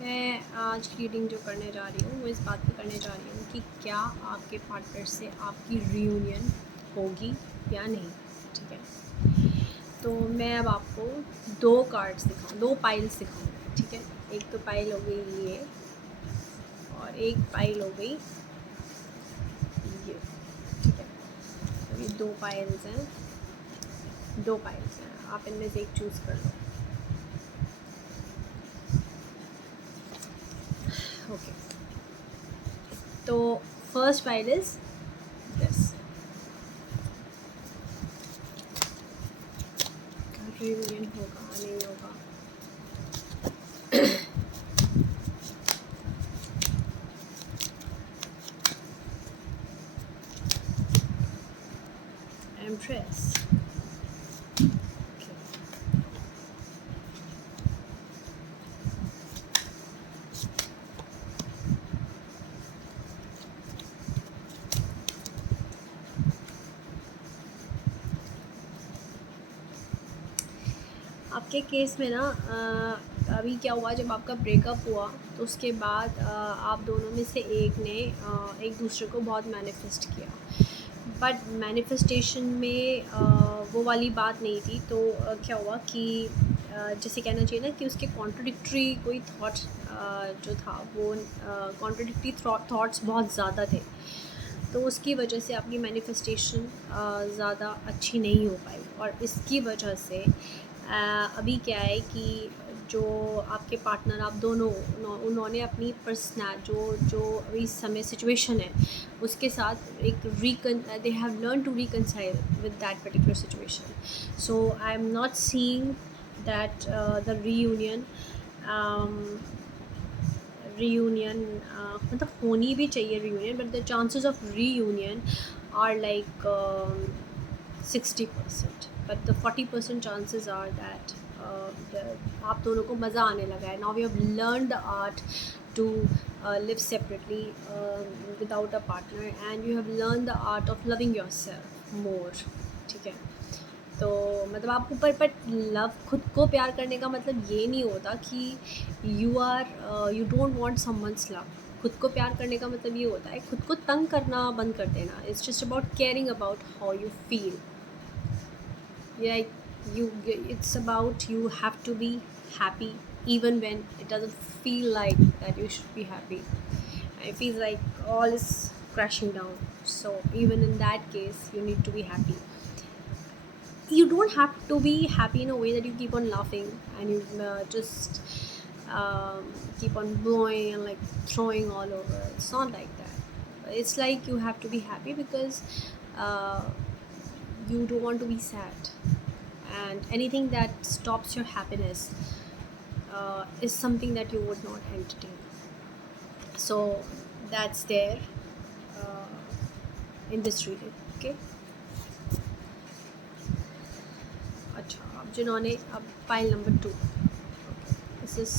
मैं आज की रीडिंग जो करने जा रही हूँ वो इस बात पे करने जा रही हूँ कि क्या आपके पार्टनर से आपकी रीयूनियन होगी या नहीं। ठीक है, तो मैं अब आपको दो कार्ड्स दिखाऊँ, दो पाइल्स दिखाऊँगी। ठीक है, एक तो पाइल हो गई ये और एक पाइल हो गई ये। ठीक है, तो ये दो पाइल्स हैं, आप इनमें से एक चूज़ कर लो। ओके, तो first pile is this. Reunion होगा नहीं होगा? एम्प्रेस। आपके केस में ना अभी क्या हुआ, जब आपका ब्रेकअप हुआ तो उसके बाद आप दोनों में से एक ने एक दूसरे को बहुत मैनिफेस्ट किया, बट मैनिफेस्टेशन में वो वाली बात नहीं थी। तो क्या हुआ कि जैसे कहना चाहिए ना कि उसके कॉन्ट्रडिक्टरी कोई थॉट जो था वो कॉन्ट्रडिक्टरी थॉट्स बहुत ज़्यादा थे, तो उसकी वजह से आपकी मैनिफेस्टेशन ज़्यादा अच्छी नहीं हो पाई। और इसकी वजह से अभी क्या है कि जो आपके पार्टनर आप दोनों उन्होंने अपनी जो अभी इस समय सिचुएशन है उसके साथ एक they have learn to reconcile with that particular situation. So I am not seeing that the reunion मतलब होनी भी चाहिए reunion, but the chances of reunion are like 60%, but the 40% chances are that आप दोनों को मज़ा आने लगा है। Now we have learn the art to live separately without a partner, and you have learned the art of loving yourself more. ठीक है, तो मतलब आपको पर लव, खुद को प्यार करने का मतलब ये नहीं होता कि you don't want someone's love. खुद को प्यार करने का मतलब ये होता है खुद को तंग करना बंद कर देना। It's just about caring about how you feel. It's about you have to be happy even when it doesn't feel like that you should be happy. It feels like all is crashing down, so even in that case you need to be happy. You don't have to be happy in a way that you keep on laughing and you just keep on blowing and like throwing all over. It's not like that. It's like you have to be happy because uh, you don't want to be sad, and anything that stops your happiness is something that you would not entertain. So that's there in this reading. Okay, अच्छा, अब जिन्होंने अब pile number 2, this is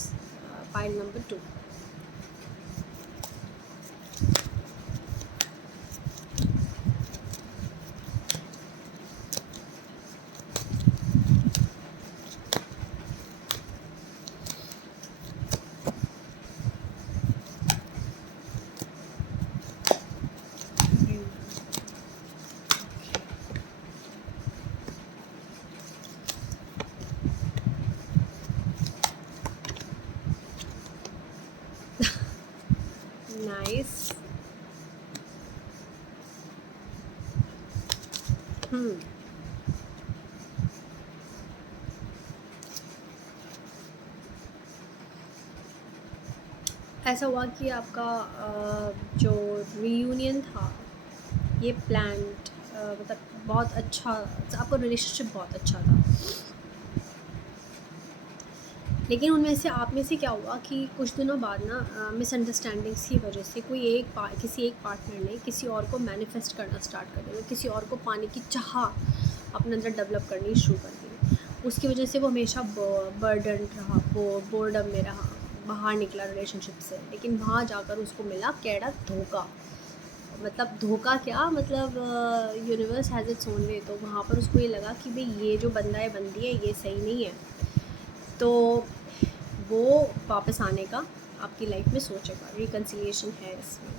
pile number 2. Nice. ऐसा हुआ कि आपका जो reunion था ये प्लान्ड, मतलब बहुत अच्छा, आपका रिलेशनशिप बहुत अच्छा था, लेकिन उनमें से आप में से क्या हुआ कि कुछ दिनों बाद ना मिसअंडरस्टैंडिंग्स की वजह से किसी एक पार्टनर ने किसी और को मैनिफेस्ट करना स्टार्ट कर दिया, किसी और को पाने की चाह अपने अंदर डेवलप करनी शुरू कर दी। उसकी वजह से वो हमेशा बर्डन रहा, बोर्डम में रहा, बाहर निकला रिलेशनशिप से, लेकिन वहाँ जाकर उसको मिला कैड़ा धोखा। मतलब धोखा क्या, मतलब universe has its own way. तो वहाँ पर उसको ये लगा कि भाई ये जो बंदा है बंदी है ये सही नहीं है, तो वो वापस आने का आपकी लाइफ में सोचेगा, रिकन्सिलिएशन है इसमें।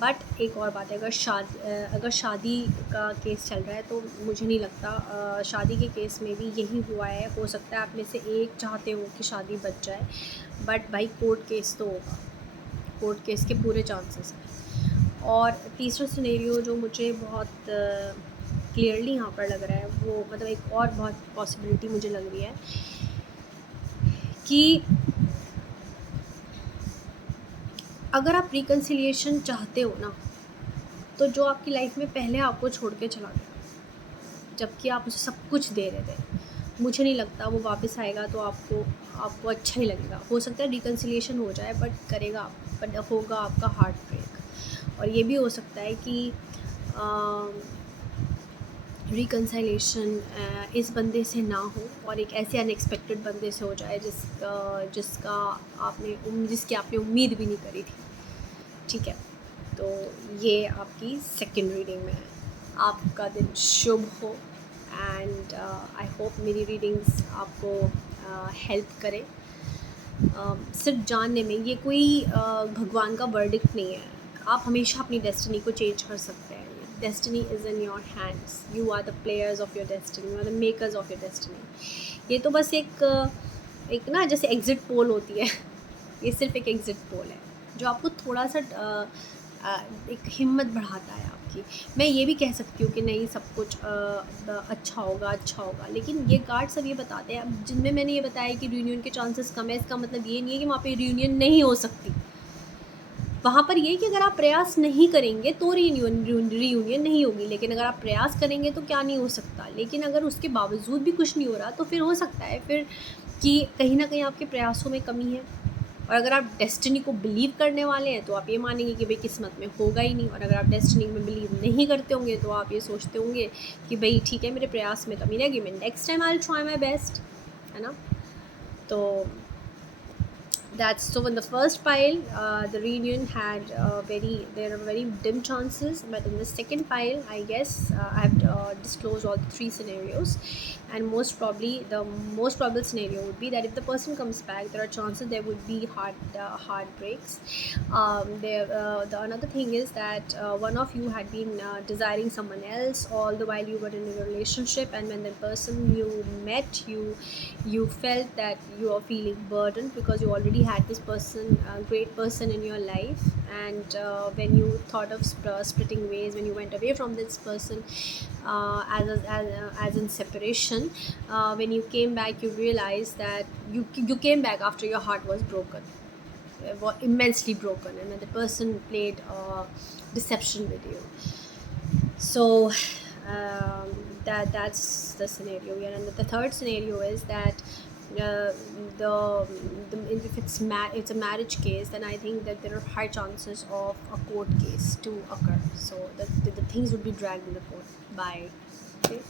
बट एक और बात है, अगर शादी का केस चल रहा है तो मुझे नहीं लगता, शादी के केस में भी यही हुआ है। हो सकता है आप में से एक चाहते हो कि शादी बच जाए, बट भाई कोर्ट केस तो होगा, कोर्ट केस के पूरे चांसेस हैं। और तीसरा सिनेरियो जो मुझे बहुत क्लियरली यहाँ पर लग रहा है, वो मतलब एक और बहुत पॉसिबिलिटी मुझे लग रही है कि अगर आप रिकन्सिलिएशन चाहते हो ना, तो जो आपकी लाइफ में पहले आपको छोड़ के चला गया, जबकि आप उसे सब कुछ दे रहे थे, मुझे नहीं लगता वो वापस आएगा तो आपको अच्छा ही लगेगा। हो सकता है रिकन्सिलिएशन हो जाए, बट होगा आपका हार्ट ब्रेक। और ये भी हो सकता है कि रिकन्सिलिएशन इस बंदे से ना हो और एक ऐसे अनएक्सपेक्टेड बंदे से हो जाए जिसकी आपने उम्मीद भी नहीं करी थी। ठीक है, तो ये आपकी सेकंड रीडिंग में है। आपका दिन शुभ हो एंड आई होप मेरी रीडिंग्स आपको हेल्प करें। सिर्फ जानने में, ये कोई भगवान का वर्डिक्ट नहीं है। आप हमेशा अपनी डेस्टिनी को चेंज कर सकते हैं। Destiny is in your hands, you are the players of your destiny, you are the makers of your destiny. ये तो बस एक ना जैसे एग्ज़िट पोल होती है ये सिर्फ एक एग्ज़िट पोल है जो आपको थोड़ा सा एक हिम्मत बढ़ाता है आपकी। मैं ये भी कह सकती हूँ कि नहीं, सब कुछ अच्छा होगा, लेकिन ये कार्ड सब ये बताते हैं, अब जिनमें मैंने ये बताया कि रियूनियन के चांसेस कम है, इसका मतलब ये नहीं है कि वहाँ पे रियूनियन नहीं हो सकती। वहाँ पर ये कि अगर आप प्रयास नहीं करेंगे तो रियूनियन नहीं होगी, लेकिन अगर आप प्रयास करेंगे तो क्या नहीं हो सकता। लेकिन अगर उसके बावजूद भी कुछ नहीं हो रहा तो फिर हो सकता है फिर कि कहीं ना कहीं आपके प्रयासों में कमी है। और अगर आप डेस्टिनी को बिलीव करने वाले हैं तो आप ये मानेंगे कि भाई किस्मत में होगा ही नहीं। और अगर आप डेस्टिनी में बिलीव नहीं करते होंगे तो आप ये सोचते होंगे कि भाई ठीक है, मेरे प्रयास में कमी रहेगी, मैं next time I will try my best, है ना। तो that's so in the first pile, the reunion had there are very dim chances, but in the second pile I guess I have disclosed all the three scenarios, and most most probable scenario would be that if the person comes back, there are chances there would be heartbreaks. The another thing is that one of you had been desiring someone else all the while you were in a relationship, and when the person you met, you felt that you are feeling burdened because you already had this person, a great person in your life, and when you thought of splitting ways, when you went away from this person, as in separation, when you came back, you realized that you came back after your heart was broken, immensely broken, and then the person played deception with you. So that's the scenario here. And the third scenario is that if it's a marriage case, then I think that there are high chances of a court case to occur. So the things would be dragged in the court. Bye. Okay.